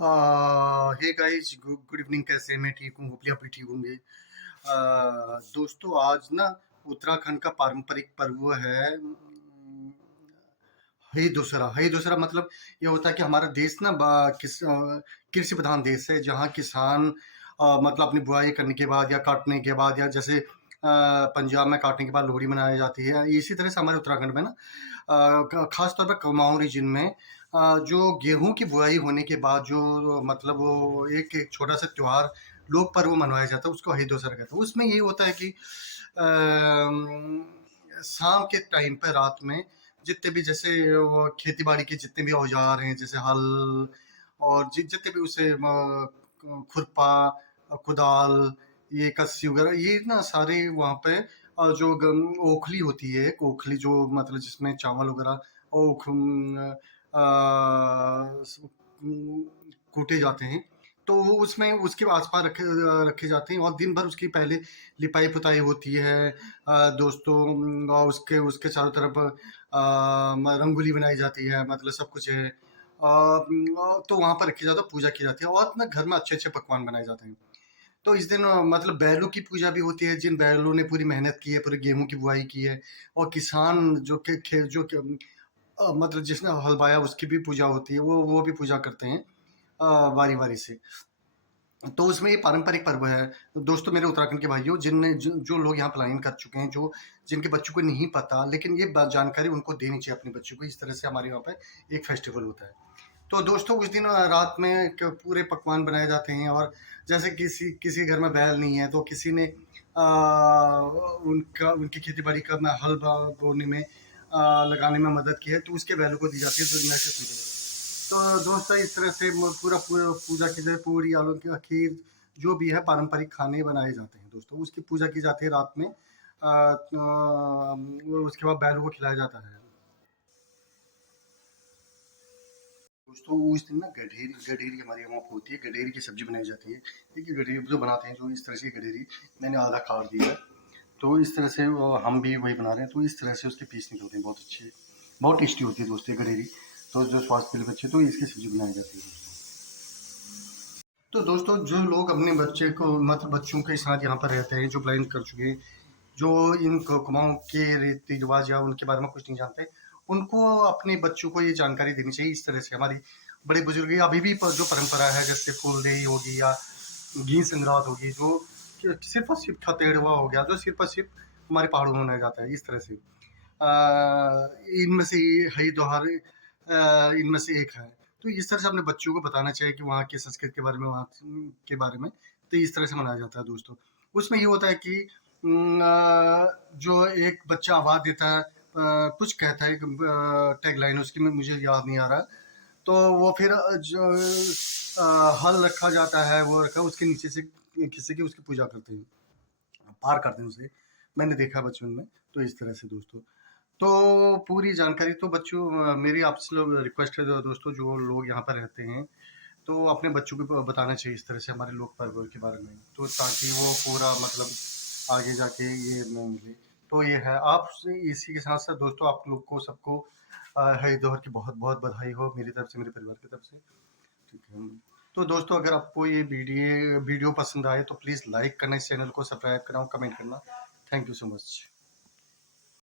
Hey guys, good evening. कैसे हैं? मैं ठीक हूँ, होपली आप भी ठीक होंगे। दोस्तों, आज ना उत्तराखंड का पारंपरिक पर्व है हई दूसरा। हई दूसरा मतलब ये होता है कि हमारा देश ना कृषि प्रधान देश है, जहाँ किसान मतलब अपनी बुआई करने के बाद या काटने के बाद, या जैसे पंजाब में काटने के बाद लोहड़ी मनाई जाती है, इसी तरह से हमारे उत्तराखंड में ना खास तौर पर कुमाऊं रीजन में जो गेहूं की बुआई होने के बाद जो मतलब वो एक छोटा सा त्योहार, लोक पर्व मनवाया जाता है, उसको हई दूसरा कहते हैं। उसमें यही होता है कि शाम के टाइम पे, रात में, जितने भी जैसे वो खेती बाड़ी के जितने भी औजार हैं, जैसे हल और जितने भी उसे खुरपा, कुदाल, ये कस्सी वगैरह, ये ना सारे वहाँ पे जो ओखली होती है, एक ओखली जो मतलब जिसमें चावल वगैरह ओख कूटे जाते हैं, तो वो उसमें उसके आसपास रखे रखे जाते हैं, और दिन भर उसकी पहले लिपाई पुताई होती है दोस्तों। और उसके उसके चारों तरफ रंगोली बनाई जाती है, मतलब सब कुछ है। तो वहां पर रखी जाता है, पूजा की जाती है, और ना घर में अच्छे अच्छे पकवान बनाए जाते हैं। तो इस दिन मतलब बैलों की पूजा भी होती है, जिन बैलों ने पूरी मेहनत की है, पूरी गेहूं की बुआई की है। और किसान जो के खे जो के, मतलब जिसने हल बाया, उसकी भी पूजा होती है, वो भी पूजा करते हैं बारी बारी से। तो उसमें ये पारंपरिक पर्व है। तो दोस्तों, मेरे उत्तराखंड के भाइयों, जो लोग यहाँ पलायन कर चुके हैं, जो जिनके बच्चों को नहीं पता, लेकिन ये जानकारी उनको देनी चाहिए अपने बच्चों को। इस तरह से हमारे यहाँ पे एक फेस्टिवल होता है। तो दोस्तों, उस दिन रात में पूरे पकवान बनाए जाते हैं, और जैसे किसी किसी घर में बैल नहीं है, तो किसी ने उनकी खेती बाड़ी का हल बोने में लगाने में मदद की है, तो उसके बैलों को दी जाती है दुनिया के पूजा। तो दोस्तों, इस तरह से पूरा पूरा पूजा की जाए, पूरी आलू की खीर, जो भी है पारंपरिक खाने बनाए जाते हैं दोस्तों, उसकी पूजा की जाती है रात में। उसके बाद बैलों को खिलाया जाता है दोस्तों। उस दिन ना गठेरी गठेरी हमारे यहाँ पे होती है, गठेरी की सब्जी बनाई जाती है। देखिए, गठेरी जो बनाते हैं, जो इस तरह से गठेरी मैंने आधा काट दिया है, तो इस तरह से हम भी वही बना रहे हैं। तो इस तरह से उसके पीस निकलते हैं, बहुत अच्छे, बहुत टेस्टी होती है दोस्तों ये गठेरी। तो जो स्वास्थ्य के लिए अच्छे, तो इसकी सब्जी बनाई जाती है दोस्तों। तो दोस्तों, जो लोग अपने बच्चे को मतलब बच्चों के साथ यहाँ पर रहते हैं, जो ब्लाइंड कर चुके हैं, जो इन कुमाऊं के रीति रिवाज या उनके बारे में कुछ नहीं जानते, उनको अपने बच्चों को ये जानकारी देनी चाहिए। इस तरह से हमारी बड़े बुजुर्ग अभी भी जो परंपरा है, जैसे फूलदेई होगी या घी संग्रांद होगी, जो कि सिर्फ और सिर्फ खतेड़वा हो गया, जो सिर्फ और सिर्फ हमारे पहाड़ों में मनाया जाता है। इस तरह से इनमें से ये हई त्योहार इनमें से एक है। तो इस तरह से अपने बच्चों को बताना चाहिए कि वहाँ की संस्कृति के बारे में, वहाँ के बारे में। तो इस तरह से मनाया जाता है दोस्तों। उसमें ये होता है कि जो एक बच्चा आवाज देता है, कुछ कहता है, टैग लाइन उसकी में मुझे याद नहीं आ रहा, तो वो फिर जो हल रखा जाता है, वो रखा, उसके नीचे से खिसक के उसकी पूजा करते हैं, पार करते हैं उसे। मैंने देखा बचपन में। तो इस तरह से दोस्तों, तो पूरी जानकारी तो बच्चों, मेरी आपसे लोग रिक्वेस्ट है दोस्तों, जो लोग यहाँ पर रहते हैं, तो अपने बच्चों को बताना चाहिए इस तरह से हमारे लोक पर्व के बारे में, तो ताकि वो पूरा मतलब आगे जाके ये न मिले। तो ये है। आप इसी के साथ साथ दोस्तों, आप लोग को सबको हरी दोहर की बहुत बहुत बधाई हो मेरी तरफ से, मेरे परिवार की तरफ से। ठीक है। तो दोस्तों, अगर आपको ये वीडियो पसंद आए, तो प्लीज़ लाइक करना, इस चैनल को सब्सक्राइब करना और कमेंट करना। Thank you so much.